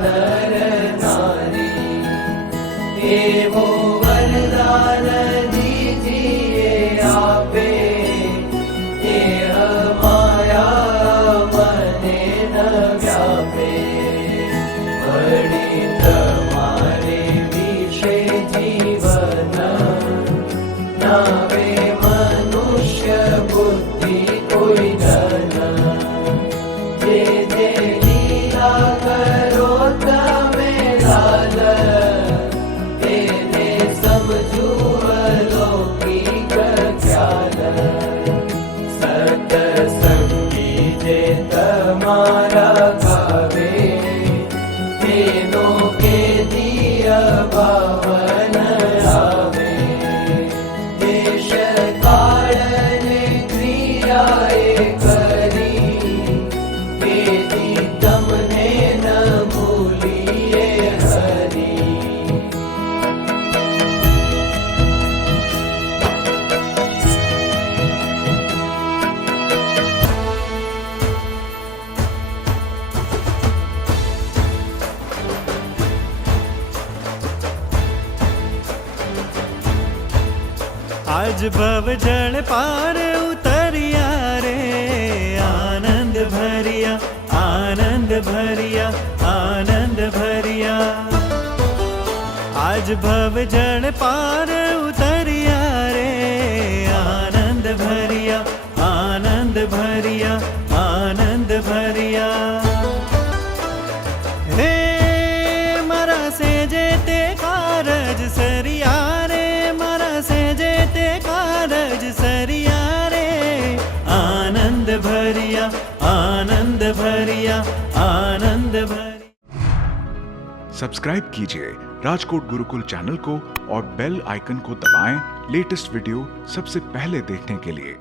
नर नारी। एवो वरदान दीजिए आपे, एह माया मने न व्यापे। बड़ी तुम्हारे विषे जीवन, नावे मनुष्य बुद्धि कोई जन। जे जे लीला करो तमे लाल, तेने समझू अलौकिक ख्याल। सतसंगी जे तमारा गावे, तेनो के दिया पावन आवे। देश काल ने क्रियाए करी, वेदी तमने न भूलिए हरी। आज भव जल पार उतरिया रे, आनंद भरिया आनंद भरिया आनंद भरिया। आज भव जल पार उतरिया रे, आनंद भरिया आनंद भरिया आनंद भरिया। हे मरा से जेते कारज सरिया रे, मरा से जेते कारज सरिया रे। आनंद भरिया आनंद भरिया आनंद भरिया। सब्सक्राइब कीजिए राजकोट गुरुकुल चैनल को और बेल आइकन को दबाएं लेटेस्ट वीडियो सबसे पहले देखने के लिए।